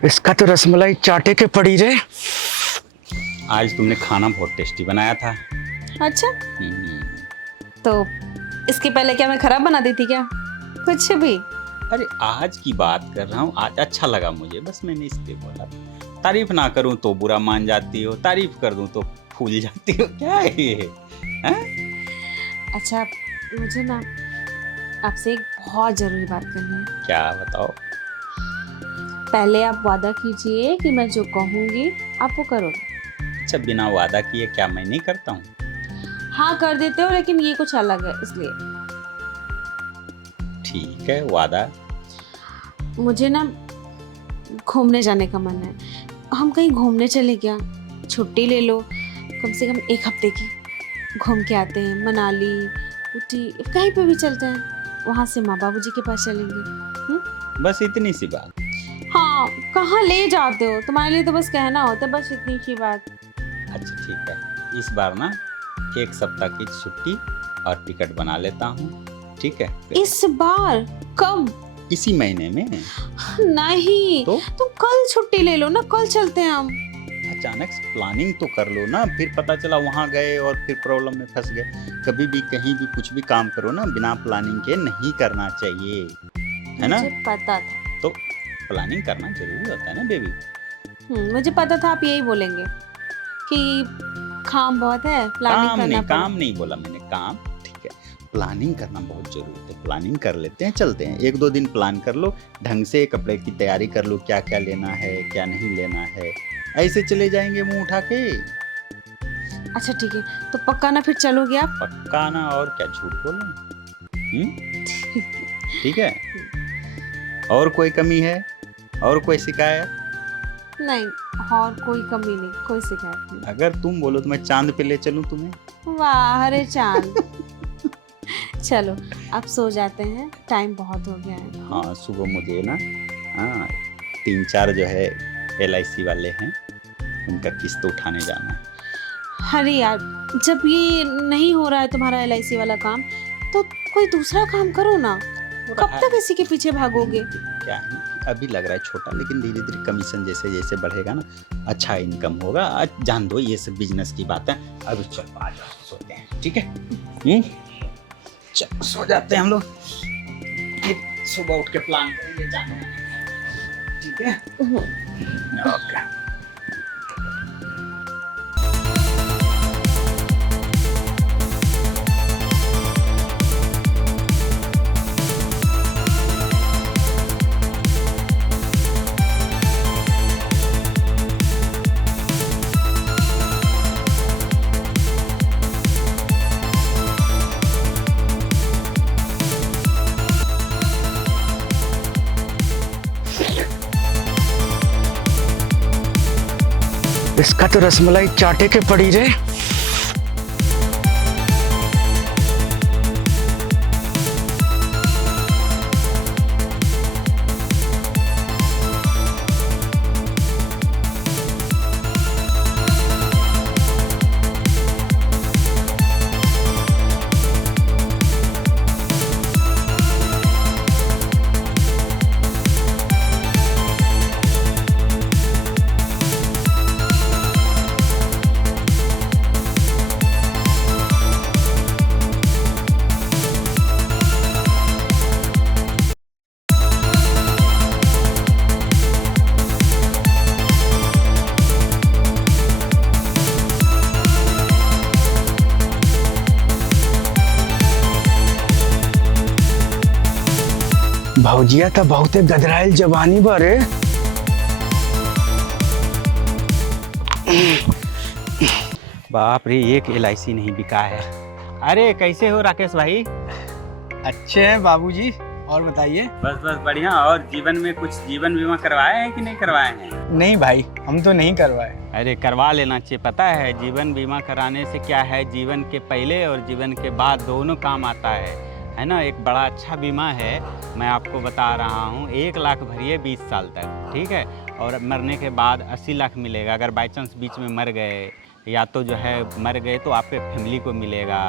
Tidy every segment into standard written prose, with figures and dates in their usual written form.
इसका तो रसमलाई चाटे के पड़ी रे। आज तुमने खाना बहुत टेस्टी बनाया था। अच्छा, तो इसके पहले क्या मैं खराब बना दी थी क्या? कुछ भी। अरे आज की बात कर रहा हूँ, आज अच्छा लगा मुझे, बस मैंने इसलिए बोला। तारीफ ना करूँ तो बुरा मान जाती हो, तारीफ कर दूँ तो फूल जाती हो, क्या है ये? अच्छा, मुझे ना आपसे एक बहुत ज़रूरी बात करनी है। क्या बताओ? पहले आप वादा कीजिए कि मैं जो कहूँगी आप वो करोगे। अच्छा, बिना वादा किए क्या मैं नहीं करता हूँ? हाँ कर देते हो, लेकिन ये कुछ अलग है इसलिए। ठीक है, वादा। मुझे ना घूमने जाने का मन है। हम कहीं घूमने चले क्या? छुट्टी ले लो, कम से कम 1 हफ्ते की। घूम के आते हैं, मनाली, ऊटी, कहीं पे भी चलते हैं। वहाँ से माँ बाबू जी के पास चलेंगे। बस इतनी सी बात। हाँ, कहाँ ले जाते हो? तुम्हारे लिए तो बस कहना होता है, बस इतनी सी बात। अच्छा ठीक है, इस बार ना 1 सप्ताह की छुट्टी और टिकट बना लेता हूँ, ठीक है? इस बार? कब? इसी महीने में। नहीं तो तुम कल छुट्टी ले लो ना, कल चलते हैं हम। अचानक से प्लानिंग तो कर लो ना, फिर पता चला वहाँ गए और फिर प्रॉब्लम में फंस गए। कभी भी कहीं भी कुछ भी काम करो ना, बिना प्लानिंग के नहीं करना चाहिए, है ना? मुझे पता था। तो प्लानिंग करना जरूरी होता है ना बेबी। मुझे पता था आप यही बोलेंगे कि काम बहुत है, प्लानिंग करना पड़ेगा। काम नहीं बोला मैंने, काम ठीक है। प्लानिंग करना बहुत जरूरी है, प्लानिंग कर लेते हैं, चलते हैं। 1-2 दिन प्लान कर लो, ढंग से कपड़े की तैयारी कर लो, क्या क्या लेना है क्या नहीं लेना है। ऐसे चले जाएंगे मुंह उठा के। अच्छा ठीक है, तो पक्का ना फिर चलोगे आप? पक्का ना, और क्या झूठ बोलो। ठीक है। और कोई कमी है? और कोई शिकायत? नहीं, और कोई कमी नहीं, कोई शिकायत नहीं। अगर तुम बोलो तो मैं चांद पे ले चलूं तुम्हें। वाह, अरे चांद। चलो अब सो जाते हैं, टाइम बहुत हो गया है। हाँ, सुबह मुझे ना 3-4 जो है LIC वाले हैं, उनका किस्त उठाने जाना है। अरे यार, जब ये नहीं हो रहा है तुम्हारा LIC वाला काम, तो कोई दूसरा काम करो ना। कब तक इसी के पीछे भागोगे? क्या है ना, अभी लग रहा है छोटा, लेकिन धीरे धीरे कमीशन जैसे जैसे बढ़ेगा ना, अच्छा इनकम होगा। आज जान दो, ये सब बिजनेस की बात है। अभी चलो आ जाओ, सोते हैं, ठीक है? चलो सो जाते हैं हम लोग, फिर सुबह उठ के प्लान करेंगे जाने का, ठीक है? ओके। इसका तो रसमलाई चाटे के पड़ी रे। भौजिया तो बहुते गदराइल जवानी बारे। बाप रे, एक LIC नहीं बिका है। अरे कैसे हो राकेश भाई? अच्छे हैं बाबूजी, और बताइए। बस बस बढ़िया। और जीवन में कुछ जीवन बीमा करवाए हैं कि नहीं करवाए हैं? नहीं भाई, हम तो नहीं करवाए। अरे करवा लेना चाहिए। पता है जीवन बीमा कराने से क्या है, जीवन के पहले और जीवन के बाद दोनों काम आता है ना? एक बड़ा अच्छा बीमा है, मैं आपको बता रहा हूँ। 1 लाख भरिए 20 साल तक, ठीक है? और मरने के बाद 80 लाख मिलेगा। अगर बाई चांस बीच में मर गए, या तो जो है मर गए तो आपके फैमिली को मिलेगा,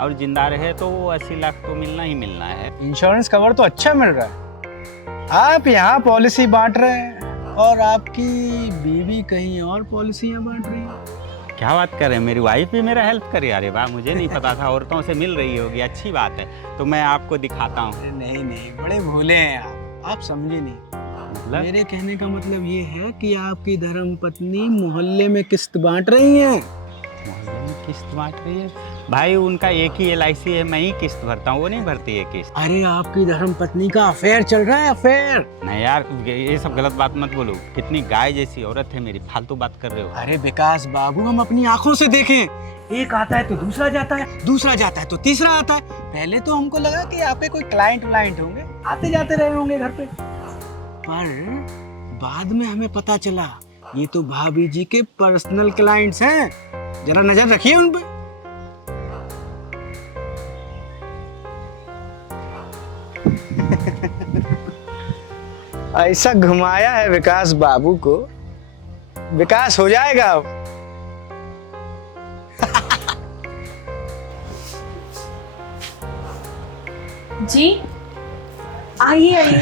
और जिंदा रहे तो वो 80 लाख तो मिलना ही मिलना है। इंश्योरेंस कवर तो अच्छा मिल रहा है। आप यहाँ पॉलिसी बांट रहे हैं, और आपकी बीवी कहीं और पॉलिसियां बांट रही है। क्या बात कर रहे हैं, मेरी वाइफ भी मेरा हेल्प करे? अरे वाह, मुझे नहीं पता था, औरतों से मिल रही होगी, अच्छी बात है। तो मैं आपको दिखाता हूँ। अरे नहीं नहीं, बड़े भोले हैं आप समझे नहीं। मतलब मेरे कहने का मतलब ये है कि आपकी धर्मपत्नी मोहल्ले में किस्त बांट रही हैं। मोहल्ले में किस्त बांट रही है? भाई उनका एक ही LIC है, मैं ही किस्त भरता हूँ, वो नहीं भरती है किस्त। अरे आपकी धर्मपत्नी का अफेयर चल रहा है, अफेयर। नहीं यार, ये सब गलत बात मत बोलो। कितनी गाय जैसी औरत है मेरी, फालतू बात कर रहे हो। अरे विकास बाबू, हम अपनी आंखों से देखें, एक आता है तो दूसरा जाता है, दूसरा जाता है तो तीसरा आता है। पहले तो हमको लगा कि आप पे कोई क्लाइंट व्लाइंट होंगे, आते जाते रहे होंगे घर पे, पर बाद में हमें पता चला ये तो भाभी जी के पर्सनल क्लाइंट्स हैं। जरा नजर रखिए उन पे। ऐसा घुमाया है विकास बाबू को, विकास हो जाएगा अब। जी आइए आइए।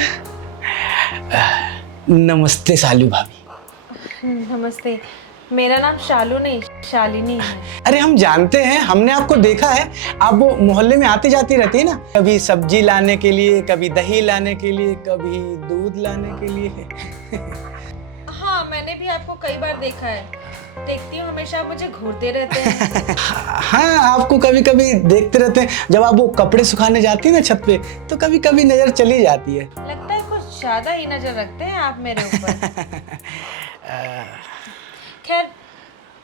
नमस्ते सालू भाभी। नमस्ते, मेरा नाम शालू नहीं शालिनी है। अरे हम जानते हैं, हमने आपको देखा है, आप वो मोहल्ले में आती जाती रहती है ना, कभी सब्जी लाने के लिए, कभी दही लाने के लिए, कभी दूध लाने के लिए। हाँ, मैंने भी आपको कई बार देखा है, देखती हूँ हमेशा आप मुझे घूरते रहते हैं। हाँ, आपको कभी कभी देखते रहते हैं, जब आप वो कपड़े सुखाने जाती है ना छत पे, तो कभी कभी नजर चली जाती है। लगता है कुछ ज्यादा ही नजर रखते हैं आप मेरे ऊपर। खैर,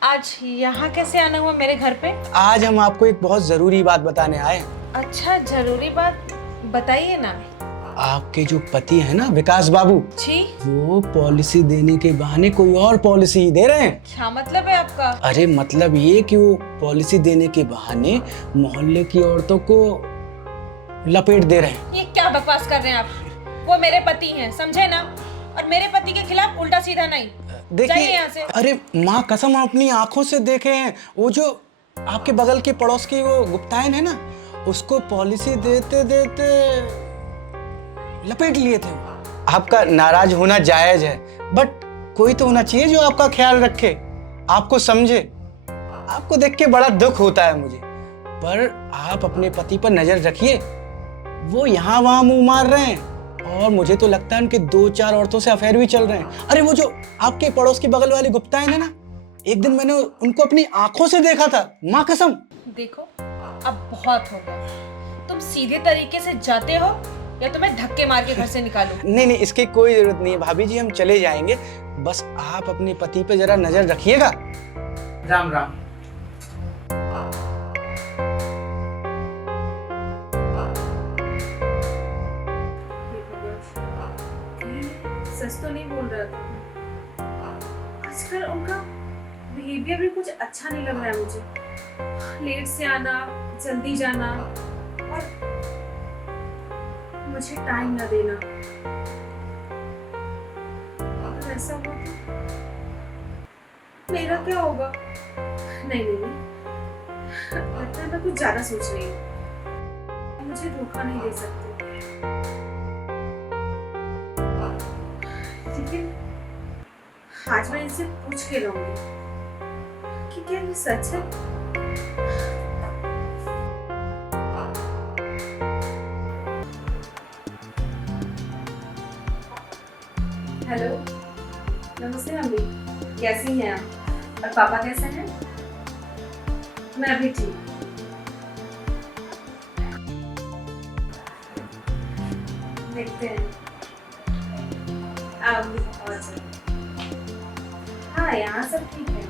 आज यहाँ कैसे आना हुआ मेरे घर पे? आज हम आपको एक बहुत जरूरी बात बताने आए हैं। अच्छा, जरूरी बात बताइए ना। आपके जो पति है ना विकास बाबू जी, वो पॉलिसी देने के बहाने कोई और पॉलिसी दे रहे हैं। क्या मतलब है आपका? अरे मतलब ये कि वो पॉलिसी देने के बहाने मोहल्ले की औरतों को लपेट दे रहे हैं। ये क्या बकवास कर रहे हैं आप? वो मेरे पति हैं, समझे ना? और मेरे पति के खिलाफ उल्टा सीधा नहीं। जाइए देखिए, यहाँ से। अरे माँ कसम, अपनी आंखों से देखे हैं, वो जो आपके बगल के पड़ोस की वो गुप्तायन है ना, उसको पॉलिसी देते देते लपेट लिए थे। आपका नाराज होना जायज है, बट कोई तो होना चाहिए जो आपका ख्याल रखे, आपको समझे। आपको देख के बड़ा दुख होता है मुझे, पर आप अपने पति पर नजर रखिए, वो यहाँ वहां मुंह मार रहे हैं, और मुझे तो लगता है उनके 2-4 औरतों से अफेयर भी चल रहे हैं। अरे वो जो आपके पड़ोस की बगल वाली गुप्तायन है ना, एक दिन मैंने उनको अपनी आंखों से देखा था, माँ कसम। देखो, अब बहुत हो गया। तुम सीधे तरीके से जाते हो या तुम्हें धक्के मार के घर से निकालूं? नहीं नहीं, इसकी कोई जरूरत नहीं है भाभी जी, हम चले जाएंगे, बस आप अपने पति पे जरा नजर रखिएगा। राम राम। सच तो नहीं बोल रहा था। आजकल उनका बिहेवियर भी कुछ अच्छा नहीं लग रहा है मुझे। लेट से आना, जल्दी जाना, और मुझे टाइम ना देना। अगर ऐसा हुआ तो मेरा क्या होगा? नहीं नहीं नहीं, लगता है मैं कुछ ज्यादा सोच रही हूँ। मुझे धोखा नहीं दे सकते। लेकिन आज मैं इनसे पूछ के रहूंगी कि क्या ये सच है। हेलो, नमस्ते मम्मी, कैसी हैं आप? और पापा कैसे हैं? मैं भी ठीक। देखते हैं। आप भी और हाँ, यहाँ सब ठीक है।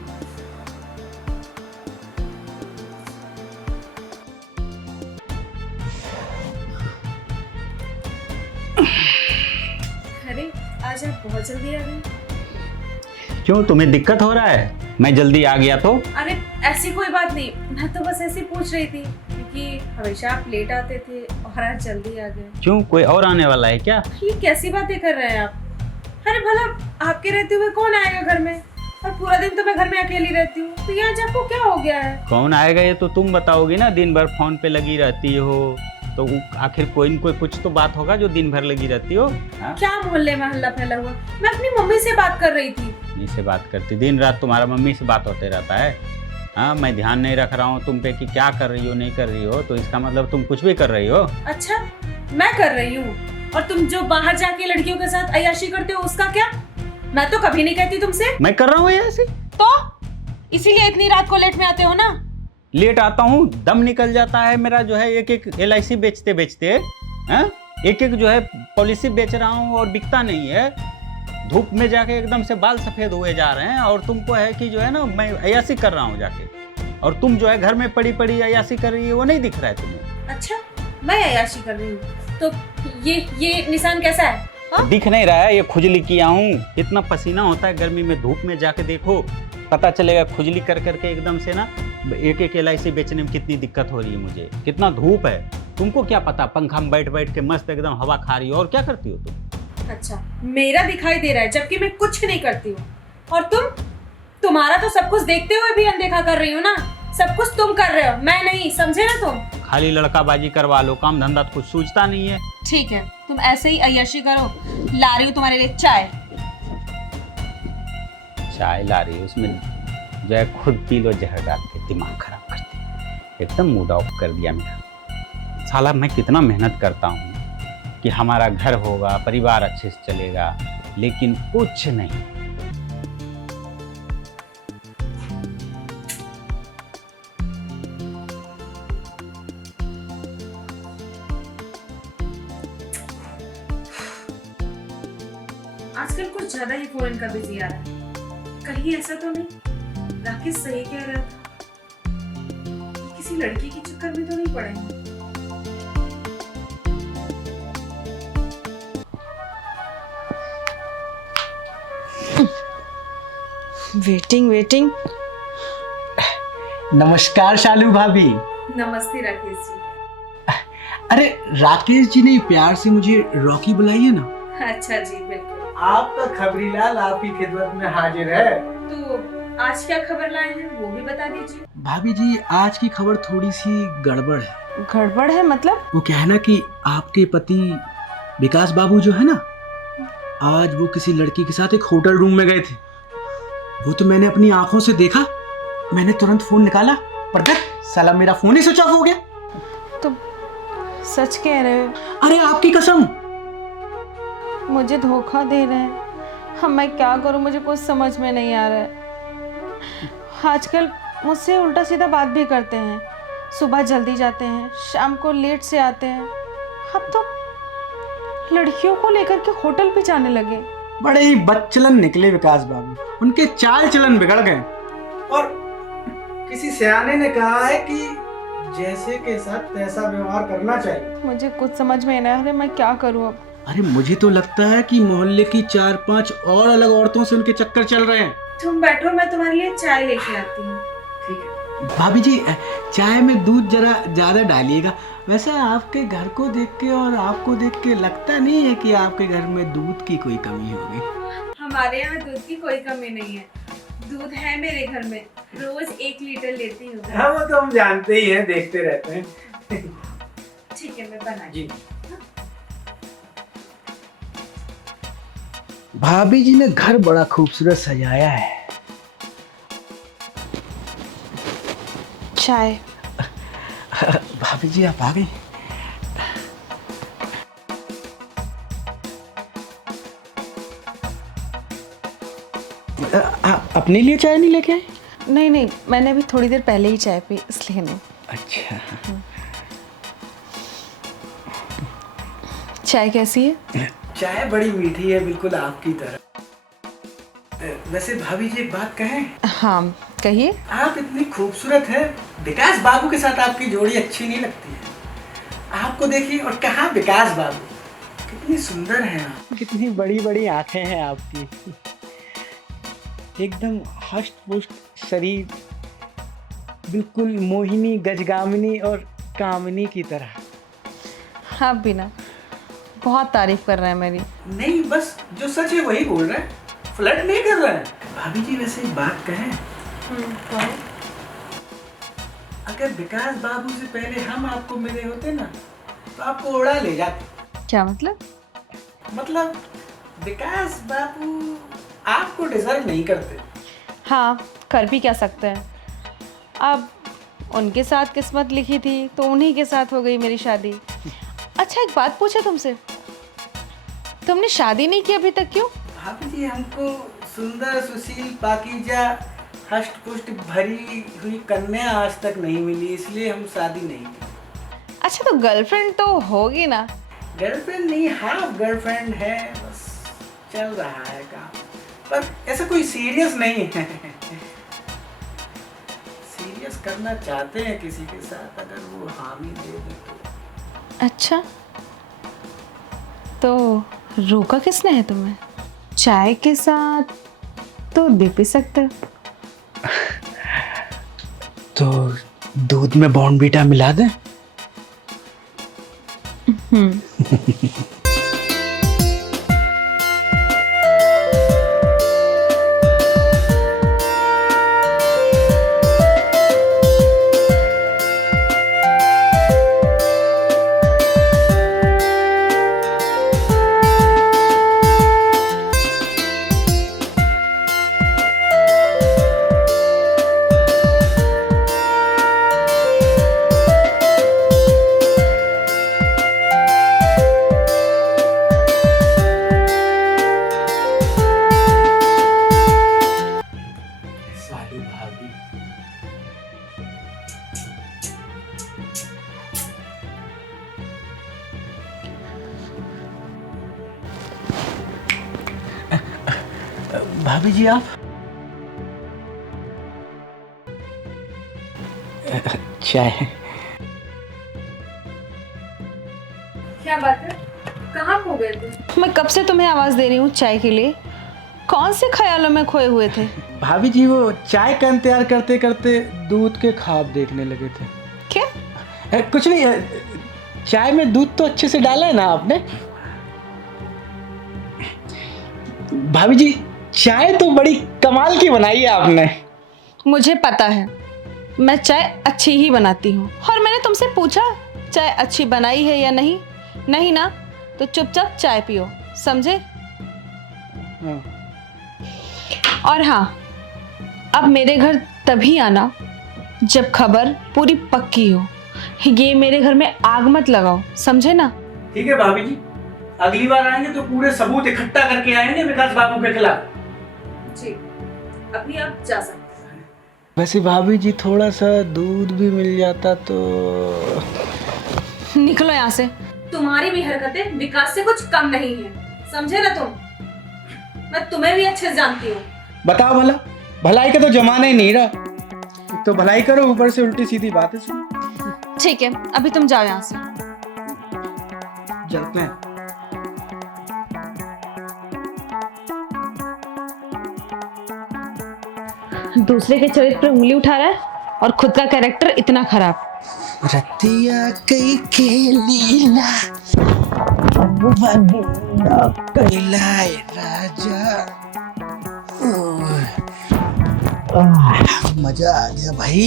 अरे, आज आप बहुत जल्दी आ गए। क्यों, तुम्हें दिक्कत हो रहा है मैं जल्दी आ गया तो? अरे ऐसी कोई बात नहीं, मैं तो बस ऐसे पूछ रही थी क्योंकि हमेशा आप लेट आते थे और आज जल्दी आ गए। क्यों, कोई और आने वाला है क्या? ये कैसी बातें कर रहे हैं आप? अरे भला आपके रहते हुए कौन आएगा घर में? और पूरा दिन तो मैं घर में अकेली रहती हूँ, तो ये आज आपको क्या हो गया है? कौन आएगा ये तो तुम बताओगी ना, दिन भर फोन पे लगी रहती हो, तो आखिर कोई न कोई कुछ तो बात होगा जो दिन भर लगी रहती हो। हाँ? क्या मोहल्ले में हल्ला फैला हुआ? मैं अपनी मम्मी से बात कर रही थी। मम्मी से बात करती, दिन रात तुम्हारा मम्मी से बात होते रहता है। हाँ, मैं ध्यान नहीं रख रहा हूँ तुम पे कि क्या कर रही हो नहीं कर रही हो, तो इसका मतलब तुम कुछ भी कर रही हो। अच्छा, मैं कर रही हूँ, और तुम जो बाहर जाके लड़कियों के साथ अय्याशी करते हो उसका क्या? मैं तो कभी नहीं कहती तुमसे। मैं कर रहा हूँ ऐसे, तो इसीलिए इतनी रात को लेट में आते हो ना? लेट आता हूँ, दम निकल जाता है मेरा जो है। एक एक LIC बेचते बेचते एक एक जो है पॉलिसी बेच रहा हूँ और बिकता नहीं है। धूप में जाके एकदम से बाल सफेद हुए जा रहे हैं, और तुमको है कि जो है ना मैं अय्याशी कर रहा हूँ जाके, और तुम जो है घर में पड़ी पड़ी अय्याशी कर रही है, वो नहीं दिख रहा है तुम्हें। अच्छा, मैं अय्याशी कर रही हूँ तो ये निशान कैसा है? हाँ? दिख नहीं रहा है, ये खुजली किया हूँ। इतना पसीना होता है गर्मी में, धूप में जाके देखो पता चलेगा। खुजली कर करके एकदम से ना एक एक LIC बेचने में कितनी दिक्कत हो रही है मुझे, कितना धूप है। तुमको क्या पता, पंखा में बैठ बैठ के मस्त एकदम हवा खा रही हो, और क्या करती हो तुम? अच्छा, मेरा दिखाई दे रहा है जबकि मैं कुछ नहीं करती हूँ, और तुम्हारा तो सब कुछ देखते हुए भी अनदेखा कर रही हूँ ना। सब कुछ तुम कर रहे हो, मैं नहीं, समझे ना तुम? खाली लड़काबाजी करवा लो, काम धंधा तो कुछ सूझता नहीं है। ठीक है, तुम ऐसे ही अय्याशी करो। ला रही हूँ तुम्हारे लिए चाय। चाय ला रही है, उसमें जो है खुद पी लो जहर डाल के, दिमाग खराब करती, एकदम मूड ऑफ कर दिया मेरा। साला मैं कितना मेहनत करता हूँ कि हमारा घर होगा, परिवार अच्छे से चलेगा, लेकिन कुछ नहीं। आजकल कुछ ज्यादा ही फोन इनका बिजी आ रहा है। कहीं ऐसा तो नहीं राकेश सही कह रहा था, किसी लड़की के चक्कर में तो नहीं पड़ेंगे? वेटिंग। नमस्कार शालू भाभी। नमस्ते राकेश जी। अरे राकेश जी ने प्यार से मुझे रॉकी बुलाइए ना। अच्छा जी, बिल्कुल। आपका खबरीलाल आपकी खिदमत में हाजिर है। तो आज क्या खबर लाए हैं वो भी बता दीजिए। भाभी जी, आज की खबर थोड़ी सी गड़बड़ है। गड़बड़ है मतलब? वो क्या है ना कि आपके पति विकास बाबू जो है ना, आज वो किसी लड़की के साथ एक होटल रूम में गए थे। वो तो मैंने अपनी आंखों से देखा। मैंने तुरंत फोन निकाला, पर देख साला मेरा फोन ही स्विच ऑफ हो गया। तो सच कह रहे हो? अरे आपकी कसम। मुझे धोखा दे रहे हैं। हम मैं क्या करूं, मुझे कुछ समझ में नहीं आ रहा है। आजकल मुझसे उल्टा सीधा बात भी करते हैं। सुबह जल्दी जाते हैं, शाम को लेट से आते हैं। अब तो लड़कियों को लेकर के होटल भी जाने लगे। बड़े ही बदचलन निकले विकास बाबू, उनके चाल चलन बिगड़ गए। और किसी सियाने ने कहा है कि जैसे के साथ तैसा व्यवहार करना चाहिए। मुझे कुछ समझ में नहीं आ रहा, मैं क्या करूं अब? अरे मुझे तो लगता है कि मोहल्ले की 4-5 और अलग औरतों से उनके चक्कर चल रहे हैं। तुम बैठो, मैं तुम्हारे लिए चाय लेके आती हूँ। ठीक है भाभी जी, चाय में दूध जरा ज्यादा डालिएगा। वैसे आपके घर को देख के और आपको देख के लगता नहीं है कि आपके घर में दूध की कोई कमी होगी। हमारे यहाँ दूध की कोई कमी नहीं है। दूध है मेरे घर में, रोज 1 लीटर लेती हूँ। हाँ, वो तो हम जानते ही हैं, देखते रहते हैं। ठीक है, मैं बना जी। भाभी जी ने घर बड़ा खूबसूरत सजाया है। चाय। भाभी जी आप आ गई। अपने लिए चाय नहीं लेके आए? नहीं, मैंने अभी थोड़ी देर पहले ही चाय पी, इसलिए नहीं। अच्छा। चाय कैसी है? चाय बड़ी मीठी है, बिल्कुल आपकी तरह। वैसे भाभी जी एक बात कहें? हाँ कहिए। आप इतनी खूबसूरत है, विकास बाबू के साथ आपकी जोड़ी अच्छी नहीं लगती है। आपको देखिए, और कहाँ विकास बाबू, कितनी सुंदर हैं आप, कितनी बड़ी बड़ी आंखें हैं आपकी, एकदम हष्ट पुष्ट शरीर, बिल्कुल मोहिनी, गजगामिनी और कामिनी की तरह। आप भी ना बहुत तारीफ कर रहे हैं मेरी। नहीं, बस जो सच है वही बोल रहे हैं, फ्लर्ट नहीं कर रहे हैं। भाभी जी वैसे एक बात कहें? अगर विकास बाबू से पहले हम आपको मिले होते ना, तो आपको उड़ा ले जाते। क्या मतलब? मतलब विकास बाबू आपको डिजर्व नहीं करते। हाँ, कर भी क्या सकते हैं। अब उनके साथ किस्मत लिखी थी तो उन्हीं के साथ हो गई मेरी शादी। अच्छा, एक बात पूछे तुमसे, तुमने शादी नहीं की अभी तक, क्यों? भाभी जी, हमको सुंदर सुशील पाकीजा हष्ट पुष्ट भरी हुई कन्या आज तक नहीं मिली, इसलिए हम शादी नहीं की। अच्छा, तो गर्लफ्रेंड तो होगी ना? गर्लफ्रेंड नहीं, हाफ गर्लफ्रेंड है, बस चल रहा है काम, पर ऐसा कोई सीरियस नहीं है। सीरियस करना चाहते हैं किसी के साथ, अगर वो हामी दे दे तो। अच्छा, तो रोका किसने है तुम्हें? चाय के साथ तो दे पी सकते हो। तो दूध में बॉर्नवीटा मिला दें? साली भाभी, भाभी जी आप चाय। क्या बात है, कहाँ खो गए थे? मैं कब से तुम्हें आवाज दे रही हूँ चाय के लिए, कौन से ख्यालों में खोए हुए थे? भाभी जी वो चाय का इंतजार करते करते दूध के ख्वाब देखने लगे थे। क्या? कुछ नहीं, चाय में दूध तो अच्छे से डाला है ना आपने? भाभी जी चाय तो बड़ी कमाल की बनाई है आपने। मुझे पता है, मैं चाय अच्छी ही बनाती हूँ, और मैंने तुमसे पूछा चाय अच्छी बनाई है या नहीं? नहीं ना, तो चुपचाप चाय पियो, समझे? हाँ। और हाँ, अब मेरे घर तभी आना जब खबर पूरी पक्की हो। ये मेरे घर में आग मत लगाओ, समझे ना? ठीक है भाभी जी, अगली बार आएंगे तो पूरे सबूत इकट्ठा करके आएंगे विकास बाबू के खिलाफ। जी, अभी आप जा सकते हैं। वैसे भाभी जी थोड़ा सा दूध भी मिल जाता तो। निकलो यहाँ से। तुम्हारी भी हरकतें विकास से कुछ कम नहीं है, समझे ना तुम? मैं तुम्हें भी अच्छे से जानती हूँ। बताओ भला, भलाई का तो जमाना ही नहीं रहा। तो भलाई करो, ऊपर से उल्टी सीधी बातें सुनो। ठीक है, अभी तुम जाओ यहाँ से। चलते हैं। दूसरे के चरित्र पर उंगली उठा रहा है और खुद का कैरेक्टर इतना खराब। रतिया कई के लीला कैलाए राजा। मजा आ गया भाई।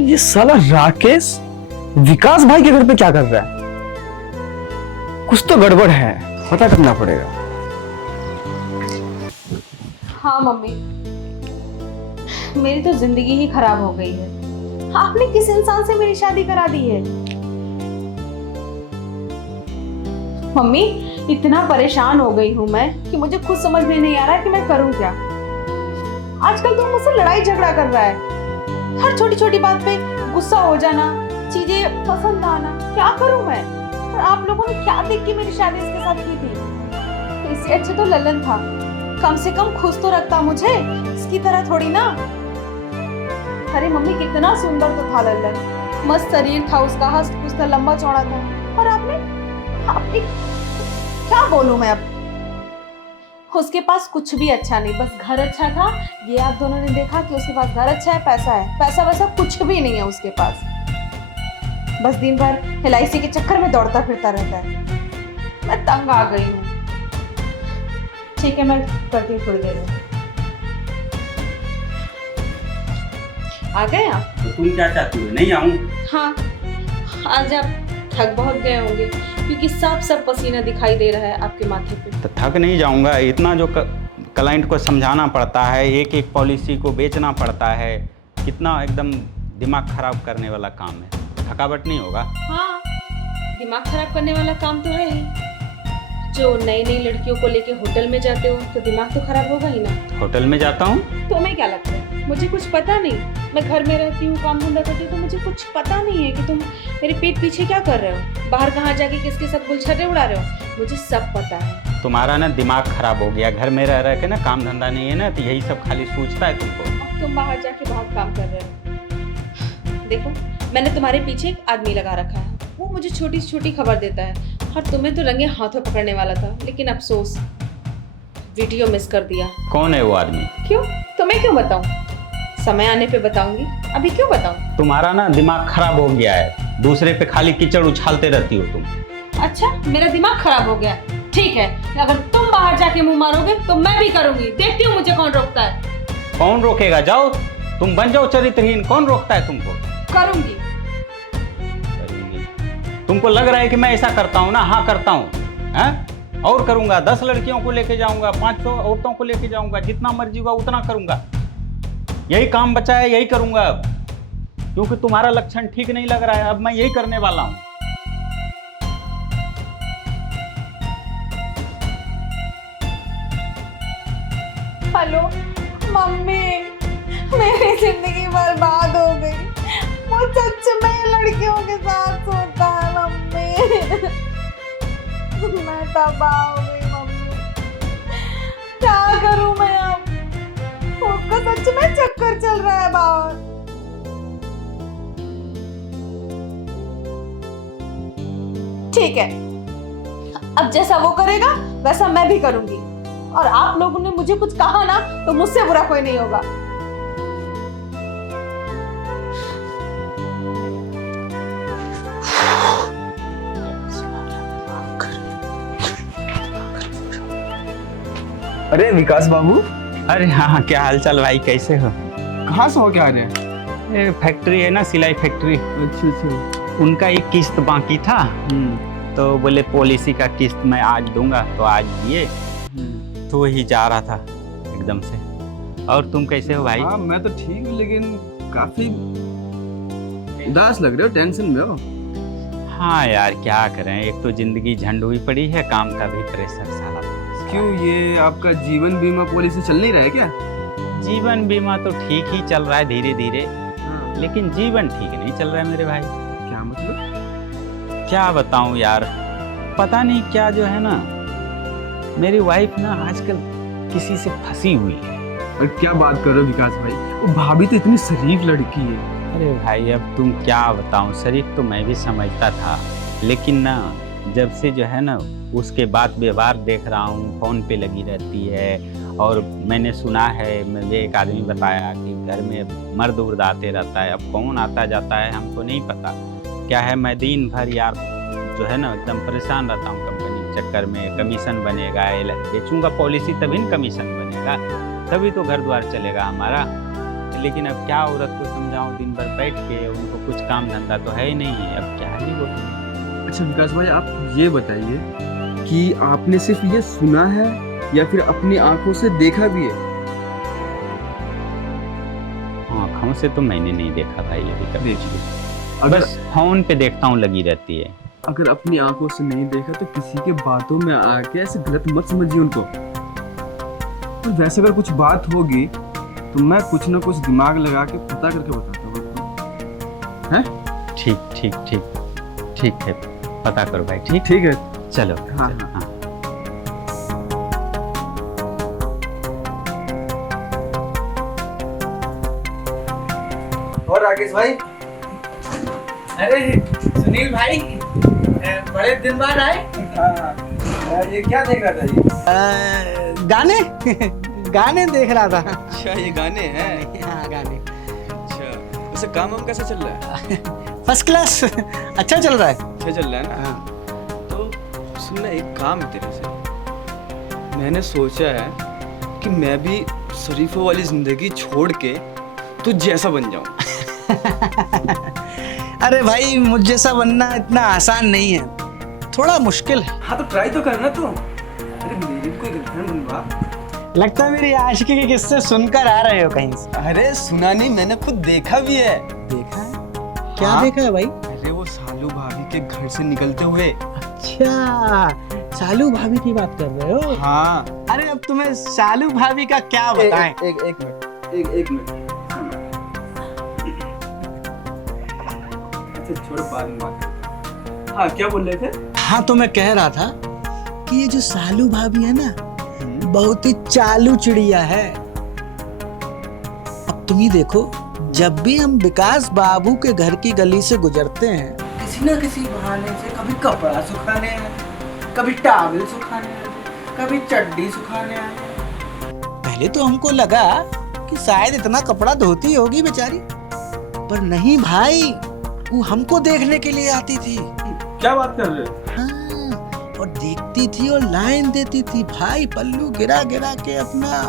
ये साला राकेश विकास भाई के घर पे क्या कर रहा है? कुछ तो गड़बड़ है, पता करना पड़ेगा। हाँ मम्मी, मेरी तो जिंदगी ही खराब हो गई है। आपने किस इंसान से मेरी शादी करा दी है? मम्मी, इतना परेशान हो गई हूँ मैं कि मुझे खुद समझ में नहीं आ रहा कि मैं करूँ क्या। आजकल तो मुझसे लड़ाई झगड़ा कर रहा है, हर छोटी छोटी बात पे गुस्सा हो जाना, चीजें पसंद आना। क्या करूँ मैं? और आप लोगों ने क्या देख के मेरी शादी इसके साथ की थी? इससे अच्छा तो ललन था, कम से कम खुश तो रखता मुझे, इसकी तरह थोड़ी ना। अरे मम्मी, कितना सुंदर तो था ललन, मस्त शरीर था उसका, हंस खुश था, लंबा चौड़ा था। और आपने क्या बोलूं मैं अब? उसके पास कुछ भी अच्छा नहीं, बस घर अच्छा था। ये आप दोनों ने देखा कि उसके पास घर अच्छा है, पैसा वैसा कुछ भी नहीं है उसके पास। बस दिन भर LIC के चक्कर में दौड़ता फिरता रहता है। मैं तंग आ गई हूँ। ठीक है, मैं करती हूँ थोड़ी देर में। आ गए आप? तो तुम क्या चाहती हो, नहीं आऊँ? हाँ, आज आप थक बहुत गए होंगे क्योंकि साफ साफ पसीना दिखाई दे रहा है आपके माथे पे। तो थक नहीं जाऊँगा, इतना जो क्लाइंट को समझाना पड़ता है, एक एक पॉलिसी को बेचना पड़ता है, कितना एकदम दिमाग खराब करने वाला काम है, थकावट नहीं होगा? हाँ, दिमाग खराब करने वाला काम तो है ही। जो नई नई लड़कियों को लेके होटल में जाते हो तो दिमाग तो खराब होगा ही ना। होटल में जाता हूँ? तुम्हें क्या लगता है मुझे कुछ पता नहीं? मैं घर में रहती हूँ, काम धंधा करती हूँ, तो मुझे कुछ पता नहीं है कि तुम मेरे पेट पीछे क्या कर रहे हो, बाहर कहाँ जाके किसके साथ गुलछर्रे उड़ा रहे हो, मुझे सब पता है। तुम्हारा ना दिमाग खराब हो गया, घर में रह रह के ना काम धंधा नहीं है ना, तो यही सब खाली सोचता है तुमको। अब तुम बाहर जाके बहुत काम कर रहे हो। देखो, मैंने तुम्हारे पीछे एक आदमी लगा रखा है, वो मुझे छोटी छोटी खबर देता है, और तुम्हें तो रंगे हाथों पकड़ने वाला था, लेकिन अफसोस वीडियो मिस कर दिया। कौन है वो आदमी? क्यों? तुम्हें क्यों बताऊं? समय आने पे बताऊंगी, अभी क्यों बताऊं? तुम्हारा ना दिमाग खराब हो गया है, दूसरे पे खाली कीचड़ उछालते रहती हो तुम। अच्छा, मेरा दिमाग खराब हो गया, ठीक है, अगर तुम बाहर जाके मुंह मारोगे तो मैं भी करूंगी, देखती हूँ मुझे कौन रोकता है। कौन रोकेगा? जाओ, तुम बन जाओ चरित्रहीन, कौन रोकता है तुमको? करूंगी। तुमको लग रहा है कि मैं ऐसा करता हूँ ना? हाँ करता हूँ, हैं? और करूंगा, 10 लड़कियों को लेके जाऊंगा, 500 औरतों को लेके जाऊंगा, जितना मर्जी होगा उतना करूंगा। यही काम बचा है, यही करूंगा अब, क्योंकि तुम्हारा लक्षण ठीक नहीं लग रहा है, अब मैं यही करने वाला हूँ। हेलो मम्मी, मेरी जिंदगी बर्बाद हो गई, वो सच में लड़कियों के साथ सोता है मम्मी। मैं तबाह हो गई मम्मी, क्या करूं मैं अब? उसका सच में चक्कर चल रहा है बाहर। ठीक है, अब जैसा वो करेगा वैसा मैं भी करूंगी, और आप लोगों ने मुझे कुछ कहा ना तो मुझसे बुरा कोई नहीं होगा। अरे विकास बाबू, अरे हाँ, क्या हालचाल भाई, कैसे हो? कहाँ से हो क्या आ रहे हैं? ये फैक्ट्री है ना, सिलाई फैक्ट्री, अच्छा अच्छा। उनका एक किस्त बाकी था, तो बोले पॉलिसी का किस्त मैं आज दूंगा, तो आज दिए, तो वही जा रहा था एकदम से। और तुम कैसे हो भाई? हाँ मैं तो ठीक हूँ, लेकिन काफी उदास लग रहे हो, टेंशन में हो। हाँ यार, क्या करें, एक तो जिंदगी झंड हुई पड़ी है, काम का भी प्रेशर साला। क्यों, ये आपका जीवन बीमा पॉलिसी चल नहीं रहा है क्या? जीवन बीमा तो ठीक ही चल रहा है धीरे धीरे, हाँ। लेकिन जीवन ठीक नहीं चल रहा है मेरे भाई। क्या मतलब? क्या बताऊं यार, पता नहीं क्या जो है ना, मेरी वाइफ ना आजकल किसी से फंसी हुई है। और क्या बात कर रहे हो विकास भाई, वो भाभी तो इतनी शरीफ लड़की है। अरे भाई अब तुम क्या बताऊं, शरीफ तो मैं भी समझता था, लेकिन ना जब से जो है ना उसके बाद व्यवहार देख रहा हूँ, फ़ोन पे लगी रहती है, और मैंने सुना है, मुझे एक आदमी बताया कि घर में मर्द उर्द आते रहता है। अब कौन आता जाता है हमको नहीं पता। क्या है, मैं दिन भर यार जो है ना एकदम परेशान रहता हूँ कंपनी के चक्कर में। कमीशन बनेगा, बेचूंगा पॉलिसी तभी न कमीशन बनेगा, तभी तो घर द्वार चलेगा हमारा। लेकिन अब क्या औरत को समझाऊँ, दिन भर बैठ के, उनको कुछ काम धंधा तो है ही नहीं है, अब क्या ही वो। अच्छा विकास भाई, आप ये बताइए कि आपने सिर्फ ये सुना है या फिर अपनी आंखों से देखा भी है? आँखों से तो मैंने नहीं देखा भाई अभी कभी, अगर बस फोन पे देखता हूँ लगी रहती है। अगर अपनी आंखों से नहीं देखा तो किसी के बातों में आके ऐसे गलत मत समझिए उनको। और वैसे अगर कुछ बात होगी तो मैं कुछ ना कुछ दिमाग लगा के पता करके बताता हूँ आपको। हैं? ठीक ठीक ठीक ठीक है, पता करो भाई। ठीक ठीक है, चलो। हाँ, चलो, हाँ। और राकेश भाई, अरे सुनील भाई, बड़े दिन बाद आए। ये क्या देख रहा था जी? गाने गाने देख रहा था। अच्छा, ये गाने हैं? हाँ गाने। अच्छा, वैसे काम वाम कैसा चल रहा है? फर्स्ट क्लास, अच्छा चल रहा है। अच्छा चल रहा है ना? हाँ। तो सुनना, एक काम है तेरे से। मैंने सोचा है कि मैं भी शरीफों वाली जिंदगी छोड़ के तुझ जैसा बन जाऊं। अरे भाई, मुझ जैसा बनना इतना आसान नहीं है, थोड़ा मुश्किल है। हाँ तो ट्राई तो करना तू। अरे मेरी भी कोई गर्लफ्रेंड बनवा। लगता है मेरी आशिकी के किस्से सुनकर आ रहे हो कहीं से। अरे सुना नहीं, मैंने खुद देखा भी है। देखा है? क्या हाँ? देखा है भाई? अरे वो सालू भाभी के घर से निकलते हुए। अच्छा, सालू भाभी की बात कर रहे हो? हाँ। अरे अब तुम्हें सालू भाभी का क्या बताएं? एक मिनट, एक मिनट। अच्छा छोड़, बाद में बात करते हैं। हाँ क्या बोल रहे थे? हाँ तो मैं कह रहा था कि ये जो सालू भाभी है ना, बहुत ही चालू चिड़िया है। अब तुम ही देखो, जब भी हम विकास बाबू के घर की गली से गुजरते हैं, किसी ना किसी बहाने से कभी कपड़ा सुखाने आए, कभी टॉवल सुखाने आए, कभी चड्डी सुखाने आए। पहले तो हमको लगा कि शायद इतना कपड़ा धोती होगी बेचारी, पर नहीं भाई, वो हमको देखने के लिए आती थी। क्या बात कर रहे हो? हाँ, और देखती थी और लाइन देती थी भाई, पल्लू गिरा गिरा के अपना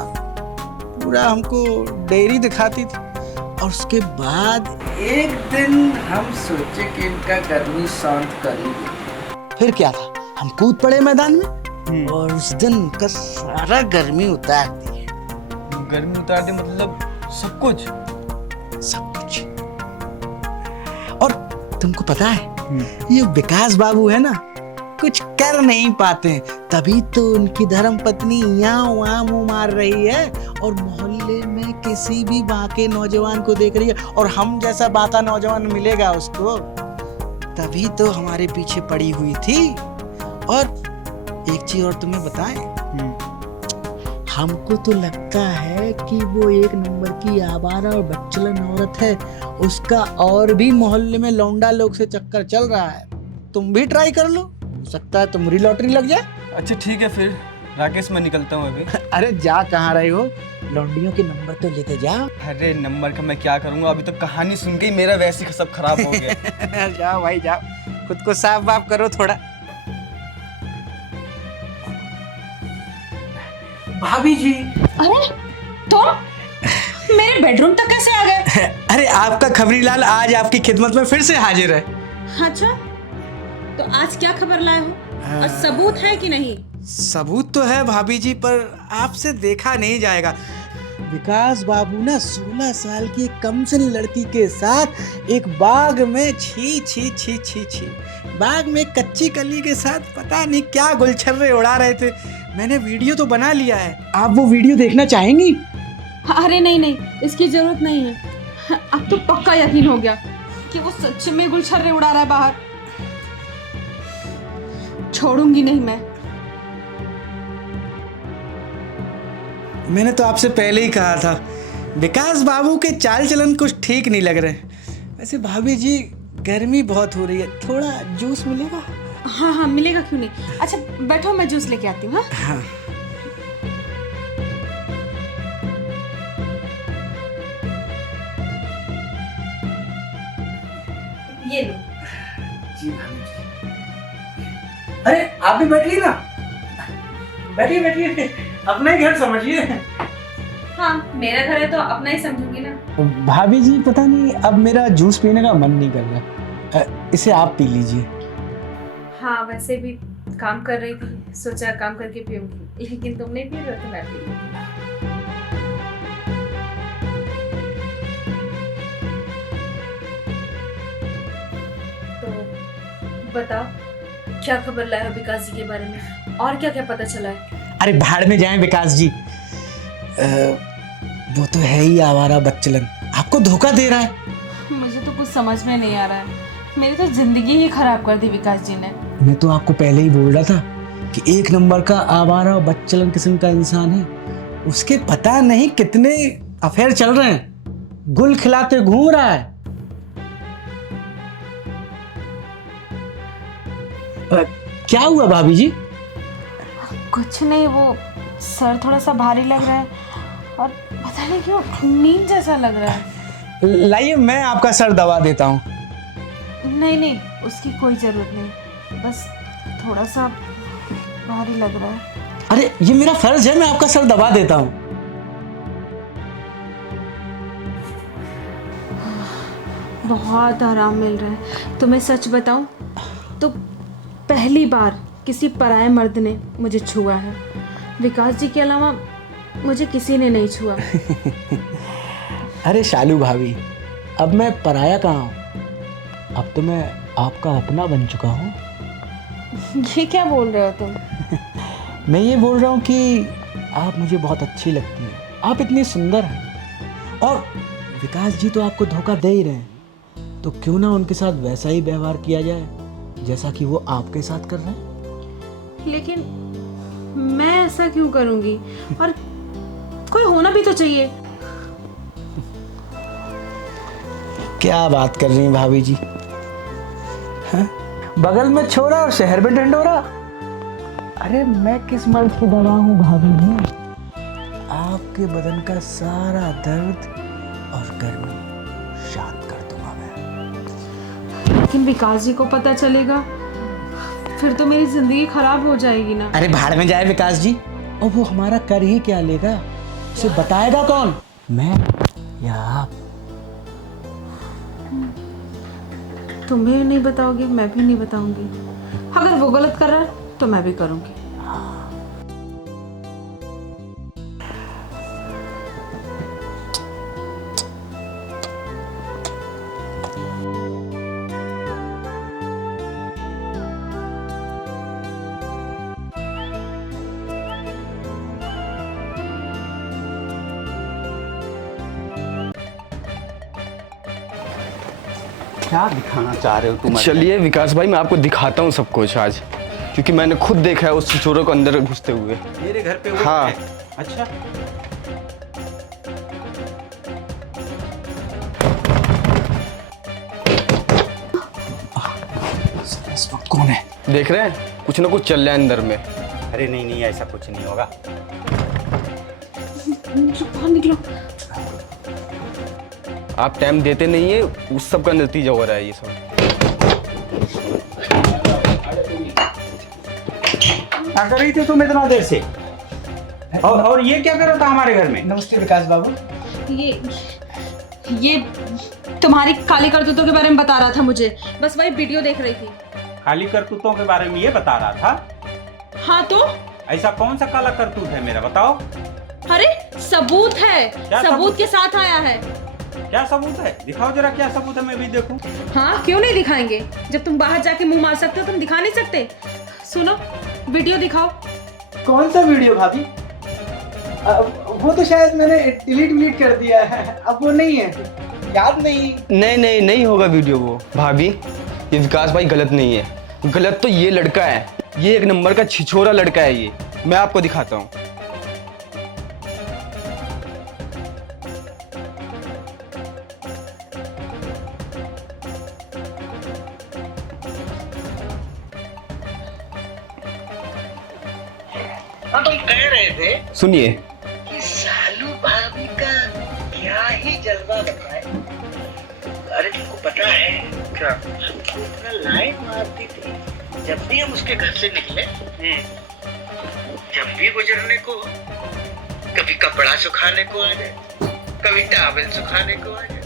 पूरा हमको डेयरी दिखाती थी। और उसके बाद एक दिन हम सोचे कि इनका गर्मी शांत करेंगे। फिर क्या था, हम कूद पड़े मैदान में और उस दिन का सारा गर्मी उतार दी। गर्मी उतार दे मतलब सब कुछ? सब कुछ। और तुमको पता है, ये विकास बाबू है ना, कुछ कर नहीं पाते, तभी तो उनकी धर्म पत्नी यहाँ वहाँ मुंह मार रही है और मोहल्ले में किसी भी बाके नौजवान को देख रही है, और हम जैसा बाका नौजवान मिलेगा उसको, तभी तो हमारे पीछे पड़ी हुई थी। और एक चीज और तुम्हें बताएं, हमको तो लगता है कि वो एक नंबर की आवारा और बच्चलन औरत है, उसका और भी मोहल्ले में लौंडा लोग से चक्कर चल रहा है। तुम भी ट्राई कर लो, हो सकता है तुम्हारी लॉटरी लग जाए। अच्छा ठीक है फिर राकेश, मैं निकलता हूँ अभी। अरे जा कहाँ रहे हो, लौंडियों के नंबर तो लेते जाओ। अरे नंबर का मैं क्या करूँगा, अभी तो कहानी सुन के ही मेरा वैसे ही सब खराब हो गया। जाओ भाई जाओ, खुद को साफ वाफ करो थोड़ा। भाभी जी, अरे तुम मेरे बेडरूम तक कैसे आ गए? अरे आपका खबरीलाल आज आपकी खिदमत में फिर से हाजिर है। अच्छा, तो आज क्या खबर लाए हो और सबूत है कि नहीं? सबूत तो है भाभी जी, पर आपसे देखा नहीं जाएगा। विकास बाबू ना 16 साल की एक कमसिन लड़की के साथ एक बाग में छी छी छी छी छी बाग में कच्ची कली के साथ पता नहीं क्या गुलछर्रे उड़ा रहे थे। मैंने वीडियो तो बना लिया है, आप वो वीडियो देखना चाहेंगी? अरे नहीं नहीं, इसकी जरूरत नहीं है। अब तो पक्का यकीन हो गया कि वो सच में गुलछर्रे उड़ा रहा है बाहर। छोड़ूंगी नहीं मैं। मैंने तो आपसे पहले ही कहा था, विकास बाबू के चाल चलन कुछ ठीक नहीं लग रहे। वैसे भाभी जी, गर्मी बहुत हो रही है, थोड़ा जूस मिलेगा? हाँ हाँ मिलेगा, क्यों नहीं। अच्छा बैठो, मैं जूस लेके आती हूँ। हाँ। ये लो। जी भाभी जी। अरे आप भी बैठिए ना, बैठिए बैठिए, अपना ही घर समझिए। हाँ मेरा घर है तो अपना ही समझूंगी ना। भाभी जी पता नहीं, अब मेरा जूस पीने का मन नहीं कर रहा, इसे आप पी लीजिए। हाँ वैसे भी काम कर रही थी, सोचा काम करके पीऊंगी, लेकिन तुम नहीं पी रहे हो तो मैं पी लूंगी। तो बताओ क्या खबर लाए हो विकास जी के बारे में, और क्या क्या पता चला है? अरे भाड़ में जाएं विकास जी, वो तो है ही आवारा बच्चलन, आपको धोखा दे रहा है। मुझे तो कुछ समझ में नहीं आ रहा है, मेरी तो जिंदगी ही खराब कर दी विकास जी ने। मैं तो आपको पहले ही बोल रहा था कि एक नंबर का आवारा और बच्चलन किस्म का इंसान है, उसके पता नहीं कितने अफेयर चल रहे हैं, गुल खिलाते घूम रहा है। क्या हुआ भाभी जी? कुछ नहीं, वो सर थोड़ा सा भारी लग रहा है और पता नहीं क्यों नींद जैसा लग रहा है। लाइए मैं आपका सर दबा देता हूँ। नहीं नहीं, उसकी कोई जरूरत नहीं, बस थोड़ा सा भारी लग रहा है। अरे ये मेरा फर्ज है, मैं आपका सर दबा देता हूँ। बहुत आराम मिल रहा है। तो मैं सच बताऊं तो पहली बार किसी पराये मर्द ने मुझे छुआ है। विकास जी के अलावा मुझे किसी ने नहीं छुआ। अरे शालू भाभी, अब मैं पराया कहाँ हूँ, अब तो मैं आपका अपना बन चुका हूँ। ये क्या बोल रहे हो तुम? मैं ये बोल रहा हूँ कि आप मुझे बहुत अच्छी लगती हैं, आप इतनी सुंदर हैं, और विकास जी तो आपको धोखा दे ही रहे हैं, तो क्यों ना उनके साथ वैसा ही व्यवहार किया जाए जैसा कि वो आपके साथ कर रहे हैं। लेकिन मैं ऐसा क्यों करूंगी? और कोई होना भी तो चाहिए। क्या बात कर रही हैं भाभी जी? हाँ? बगल में छोरा और शहर में ढंढोरा। अरे मैं किस मर्द की दवा हूँ भाभी जी? आपके बदन का सारा दर्द और गर्मी शांत कर दूंगा मैं। लेकिन विकास जी को पता चलेगा फिर तो मेरी जिंदगी खराब हो जाएगी ना। अरे भाड़ में जाए विकास जी, और वो हमारा कर ही क्या लेगा? उसे बताएगा कौन, मैं या आप? तुम्हें नहीं बताओगे, मैं भी नहीं बताऊंगी। अगर वो गलत कर रहा है तो मैं भी करूंगी। क्या दिखाना चाह रहे हो तुम? चलिए विकास भाई, मैं आपको दिखाता हूँ सब कुछ आज, क्योंकि मैंने खुद देखा है उस छिछोरे को अंदर घुसते हुए। मेरे घर पे वो हाँ। है? अच्छा, इस वक्त कौन है? देख रहे हैं, कुछ ना कुछ चल रहा है अंदर में। अरे नहीं नहीं, ऐसा कुछ नहीं होगा। बाहर निकलो। आप टाइम देते नहीं है, उस सब का नतीजा हो रहा है ये सब। क्या कर रही थी तुम इतना देर से? और ये क्या कर रहा था हमारे घर में? नमस्ते विकास बाबू। ये तुम्हारी काली करतूतों के बारे में बता रहा था मुझे। बस वही वीडियो देख रही थी। खाली करतूतों के बारे में ये बता रहा था? हाँ तो? ऐसा कौन सा काला करतूत है मेरा, बताओ। अरे सबूत है, क्या सबूत के साथ आया है। क्या सबूत है? दिखाओ जरा, क्या सबूत है, मैं भी देखूं। हाँ क्यों नहीं दिखाएंगे? जब तुम बाहर जाके मुंह मार सकते हो तुम दिखा नहीं सकते? सुनो, वीडियो दिखाओ। कौन सा वीडियो भाभी? वो तो शायद मैंने डिलीट कर दिया है, अब वो नहीं है, याद नहीं। नहीं होगा वीडियो वो। भाभी, ये विकास भाई गलत नहीं है, गलत तो ये लड़का है। ये एक नंबर का छिछोरा लड़का है ये। मैं आपको दिखाता हूँ। हाँ, तुम कह रहे थे सुनिए। कि सालू भाभी का क्या ही जलवा बताए। अरे तुमको पता है क्या, वो इतना लाइन मारती थी जब भी हम उसके घर से निकले। जब भी गुजरने को, कभी कपड़ा सुखाने को आ जाए, कभी टॉवल सुखाने को आ जाए,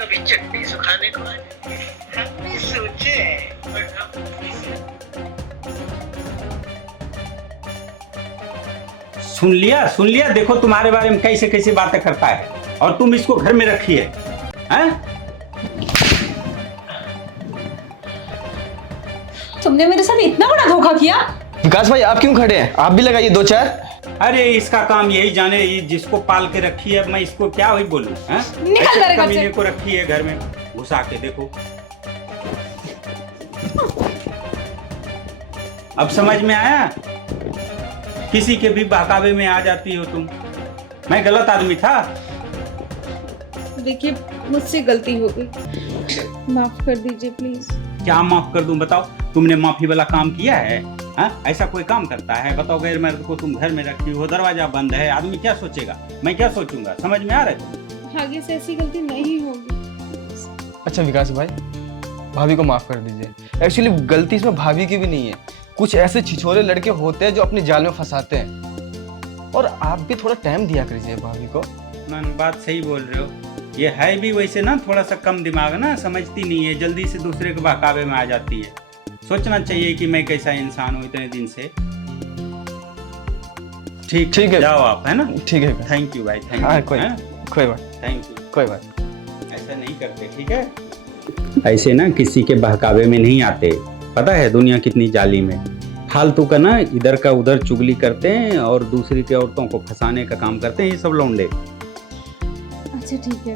कभी चटनी सुखाने को आ जाए। हमने सोचे पर हम सुन लिया, देखो तुम्हारे बारे में कैसे कैसे बातें करता है, और तुम इसको घर में रखी है, हैं? तुमने मेरे साथ इतना बड़ा धोखा किया। विकास भाई, आप क्यों खड़े हैं? आप भी लगाइए दो चार। अरे इसका काम यही जाने, ये जिसको पाल के रखी है, मैं इसको क्या वही बोलूं, हैं? निकल ऐसे मेरे घर से। कमीने को रखी है घर में, घुसा के देखो। अब समझ में आया? किसी के भी बहकावे में आ जाती हो तुम। मैं गलत आदमी था? देखिए मुझसे गलती हो गई, माफ कर दीजिए प्लीज। क्या माफ कर दूं, बताओ? तुमने माफी वाला काम किया है? हाँ, ऐसा कोई काम करता है? बताओ, गैर मर्द को तुम घर में रखी हो, दरवाजा बंद है, आदमी क्या सोचेगा, मैं क्या सोचूंगा? समझ में आ रहा है? आगे से ऐसी गलती नहीं होगी। अच्छा विकास भाई, भाभी को माफ कर दीजिए। एक्चुअली गलती इसमें भाभी की भी नहीं है। कुछ ऐसे छिछोरे लड़के होते हैं जो अपने जाल में फंसाते हैं, और आप भी थोड़ा टाइम दिया करिए भाभी को। बात सही बोल रहे हो। ये है भी वैसे ना थोड़ा सा कम दिमाग ना, समझती नहीं है, जल्दी से दूसरे के बहकावे में आ जाती है। सोचना चाहिए कि मैं कैसा इंसान हूँ इतने दिन से। ठीक है, जाओ आप, है ना। ठीक है। थैंक यू भाई, थैंक हाँ, यू। कोई बात, थैंक यू। कोई बात। ऐसा नहीं करते, ठीक है। ऐसे ना किसी के बहकावे में नहीं आते। पता है दुनिया कितनी जालिम है। फालतू का ना इधर का उधर चुगली करते हैं और दूसरी की औरतों को फंसाने का काम करते हैं ये सब लौंडे। अच्छा ठीक है,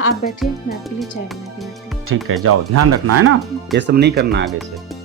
आप बैठिए, मैं आपके लिए चाय बना के लाती हूँ। ठीक है, जाओ, ध्यान रखना, है ना, ये सब नहीं करना आगे से।